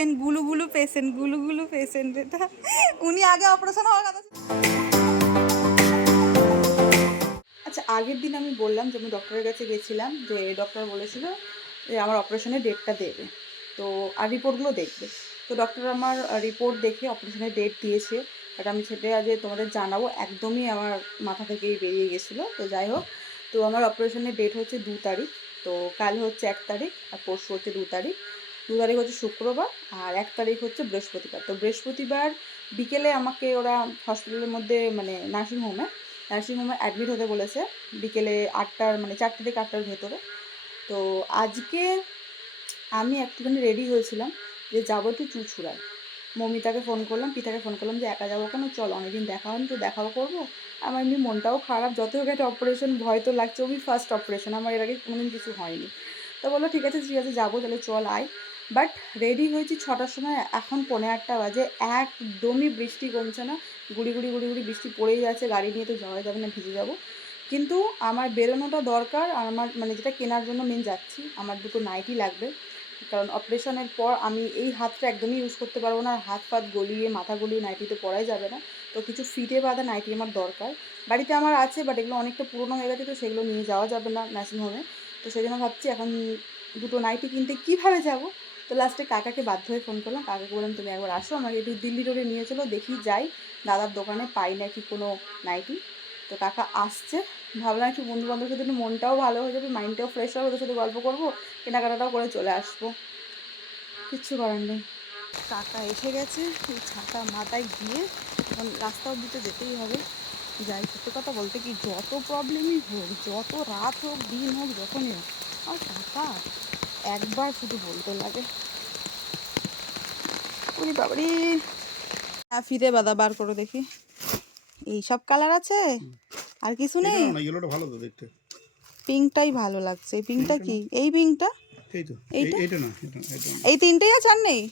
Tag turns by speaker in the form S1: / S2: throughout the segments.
S1: Patient গুলু গুলু patient গুলু গুলু পেশেন্ট এটা উনি আগে অপারেশন হওয়ার কথা আচ্ছা আগের দিন আমি বললাম যে, আমি ডক্টরের কাছে গেছিলাম, যে ডক্টর বলেছিল যে, আমার অপারেশনের ডেটটা দেবে। তো, আর রিপোর্টগুলো দেখবে। তো ডক্টর আমার রিপোর্ট দেখে অপারেশনের ডেট দিয়েছে। বাট আমি সেটা আজ তোমাদের জানাব। একদমই আমার মাথা থেকেই বেরিয়ে গেছিল। তো যাই হোক, তো আমার অপারেশনের ডেট হচ্ছে দু তারিখ। তো কাল হচ্ছে এক তারিখ আর পরশু হচ্ছে দু তারিখ। দু তারিখ হচ্ছে শুক্রবার আর এক তারিখ হচ্ছে বৃহস্পতিবার। তো বৃহস্পতিবার বিকেলে আমাকে ওরা হসপিটালের মধ্যে মানে নার্সিংহোমে নার্সিংহোমে অ্যাডমিট হতে বলেছে বিকেলে আটটার মানে চারটে থেকে আটটার ভেতরে। তো আজকে আমি একটুখানি রেডি হয়েছিলাম যে যাব একটু চুচুড়ায়। মমিতাকে ফোন করলাম, পিতাকে ফোন করলাম যে একা যাব কেন? চল অনেকদিন দেখা হয়নি তো দেখাও করব। আমার এমনি মনটাও খারাপ, যত হোক একটা অপারেশন ভয় তো লাগছে, ওই ফার্স্ট অপারেশন আমার এর আগে কোনোদিন কিছু হয়নি। তো বলল, ঠিক আছে ঠিক আছে, যাব, তাহলে চল আয়। বাট রেডি হয়েছি ছটার সময়, এখন পনেরো আটটা বাজে। একদমই বৃষ্টি কমছে না। গুড়ি গুড়ি গুড়ি গুড়ি বৃষ্টি পড়েই যাচ্ছে। গাড়ি নিয়ে তো যাওয়া যাবে না, ভিজে যাব। কিন্তু আমার বেরোনোটা দরকার। আর আমার মানে যেটা কেনার জন্য মেন যাচ্ছি, আমার দুটো নাইটি লাগবে। কারণ অপারেশনের পর আমি এই হাতটা একদমই ইউজ করতে পারব না। হাত ফাত গলিয়ে, মাথা গলিয়ে নাইটিতে পরাই যাবে না। তো কিছু ফিটে বাঁধা নাইটি আমার দরকার। বাড়িতে আমার আছে বাট এগুলো অনেকটা পুরনো হয়ে গেছে তো সেগুলো নিয়ে যাওয়া যাবে না নার্সিংহোমে তো সেই জন্য ভাবছি এখন দুটো নাইটি কিনতে কীভাবে যাব? তো লাস্টে কাকাকে বাধ্য হয়ে ফোন করলাম। কাকাকে বললাম, তুমি একবার আসো, আমাকে একটু দিল্লি রোডে নিয়ে চলো, দেখি যাই। দাদার দোকানে পাই নাকি কোনো নাইটি। তো কাকা আসছে। ভাবলাম একটু বন্ধু বান্ধবের সাথে একটু মনটাও ভালো হয়ে যাবে মাইন্ডটাও ফ্রেশ হবে, ওদের সাথে গল্প করব, কেনাকাটাটাও করে চলে আসব। কিচ্ছু করার নেই। কাকা এসে গেছে, এই ছাতা মাথায় গিয়ে এখন রাস্তা অব্দি তো যেতেই হবে। যাই, সত্যি কথা বলতে কি, যত প্রবলেমই হোক, যত রাত হোক, দিন হোক, যখনই হোক আর কাকা একবার শুধু বলতে লাগে। ওরে বাবারি। হ্যাঁ ফিরে বাদা বার করে দেখি। এই সব কালার আছে? আর কিছু নেই?
S2: ইয়েলোটা ভালো তো দেখতে।
S1: পিঙ্কটাই ভালো লাগছে। এই পিঙ্কটা কি? এই পিঙ্কটা?
S2: এই তো।
S1: এইটা?
S2: না
S1: এই তিনটেই আছে আর নেই?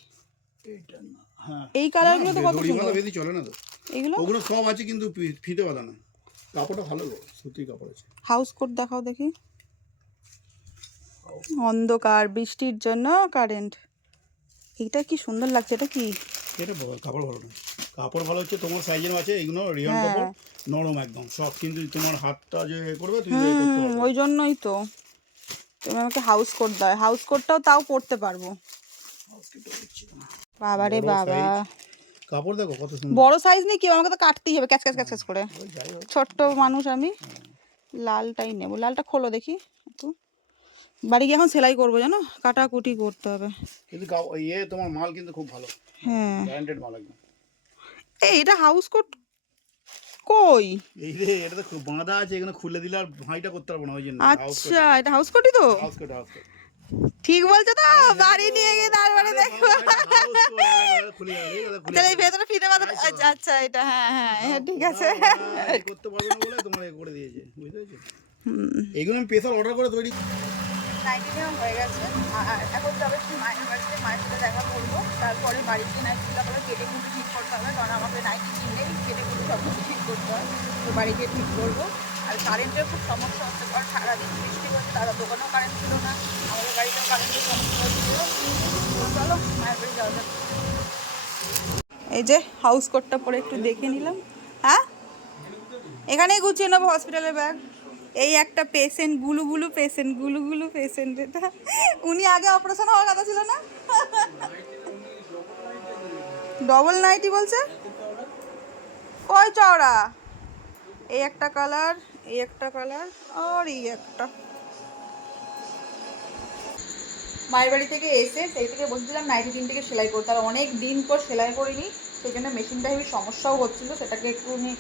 S2: হ্যাঁ।
S1: এই কালারগুলো তো কত সুন্দর।
S2: বেশি চলে না তো।
S1: এগুলো
S2: ওগুলো সব আছে কিন্তু ফিতে বাঁধা না। কাপড়টা ভালো গো সুতির কাপড় আছে।
S1: হাউস কোট দেখাও দেখি। অন্ধকার বৃষ্টির জন্য কারেন্ট এইটা কি সুন্দর লাগছে এটা কি?
S2: এটা কাপড় ভালো না কাপড় ভালো হচ্ছে তোমার সাইজের আছে এগুলো রিয়ন
S1: হ্যাঁ।
S2: কাপড় নরম একদম। সব কিন্তু তোমার হাতটা যে করবে তুমি যে করতে পারবে।
S1: ওই জন্যই তো। তুমি আমাকে হাউস কোট দাও। হাউস কোটটাও তাও পরতে পারব। বাবা রে বাবা।
S2: কাপড় দেখো কত সুন্দর।
S1: বড় সাইজ নেই কি? আমাকে তো কাটতেই হবে। ক্যাচ ক্যাচ ক্যাচ ক্যাচ করে।
S2: ওই
S1: ছোট্ট মানুষ আমি। লালটাই নেব। লালটা খোলো দেখি। একটু। বাড়ি গিয়ে এখন সেলাই করব জানো? কাটাকুটি করতে হবে।
S2: কিন্তু ইয়ে তোমার মাল কিন্তু খুব ভালো।
S1: হ্যাঁ।
S2: ব্র্যান্ডেড মাল একদম।
S1: এই এটা হাউস কোট কই?
S2: এই রে এটা তো খুব বাঁধা আছে এখানে খুলে দিলে আর ভাইটা করতে পারব না ওই জন্য।
S1: আচ্ছা এটা হাউস কোটই তো?
S2: হাউস কোট হাউস কোট
S1: ঠিক বলছো তো? বাড়ি নিয়ে গিয়ে তারপরে দেখো। তাহলে ভেতরে ফিতে বাঁধা আচ্ছা আচ্ছা এটা হ্যাঁ হ্যাঁ হ্যাঁ ঠিক আছে।
S2: করতে পারবে না বলে তোমার করে দিয়েছে বুঝতে পেরেছ?
S1: হুম।
S2: এইগুলো আমি স্পেশাল অর্ডার করে তৈরি
S1: নাইটি নেওয়া হয়ে গেছে। আর এখন যাবে একটু মায়ের বাড়িতে, মায়ের সাথে দেখা করব। তারপরে বাড়িতে নাইটিগুলো আবার কেটে কুটে ঠিক করতে হবে কারণ আমাকে নাইটি কিনলেই কেটে কুটে সব কিছু ঠিক করতে হয়। তো বাড়ি ঠিক করব। আর কারেন্টের খুব সমস্যা হচ্ছে, কারণ সারাদিন বৃষ্টি হচ্ছে, তারা দোকানেও কারেন্ট ছিল না, আমাদের বাড়িতেও কারেন্টের সমস্যা হচ্ছিল চলো, মায়ের বাড়ি যাওয়া যাক। এই যে হাউস কোটটা পরে একটু দেখে নিলাম। হ্যাঁ? এখানেই গুছিয়ে নেব হসপিটালের ব্যাগ এই একটা পেশেন্ট গুলু গুলু পেশেন্ট গুলু গুলু পেশেন্ট এটা উনি আগে অপারেশন হওয়ার কথা ছিল না? ডবল নাইটি বলছে? কই চওড়া। এই একটা কালার এই একটা কালার আর এই একটা। মায়ের বাড়ি থেকে এসে সেই থেকে বলছিলাম নাইটি তিনটিকে সেলাই করতে। আর অনেক দিন পর সেলাই করিনি, সেই জন্য মেশিনটা হেবি সমস্যাও হচ্ছিল, সেটাকে একটুখানি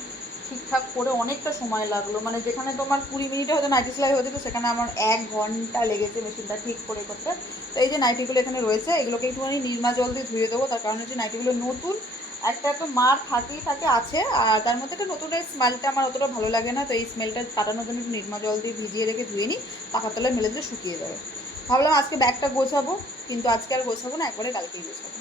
S1: ঠিকঠাক করে অনেকটা সময় লাগল। মানে যেখানে তোমার কুড়ি মিনিটে হয়তো নাইটি সেলাই হতে তো সেখানে আমার এক ঘণ্টা লেগেছে মেশিনটা ঠিক করে করতে। তো এই যে নাইটিগুলো এখানে রয়েছে, এগুলোকে একটুখানি নির্মা জল দিয়ে ধুয়ে দেবো। তার কারণ হচ্ছে নাইটিগুলো নতুন একটা তো মার থাকেই থাকে, আছে। আর তার মধ্যে একটা নতুন এই স্মেলটা আমার অতটা ভালো লাগে না। তো এই স্মেলটা কাটানোর জন্য একটু নির্মা জল দিয়ে ভিজিয়ে রেখে ধুয়ে নিই। পাখার তলায় মেলে দিলে শুকিয়ে যাবে। ভাবলাম আজকে ব্যাগটা গোছাবো, কিন্তু আজকে আর গোছাবো না, একবারে কালকেই গোছাবো।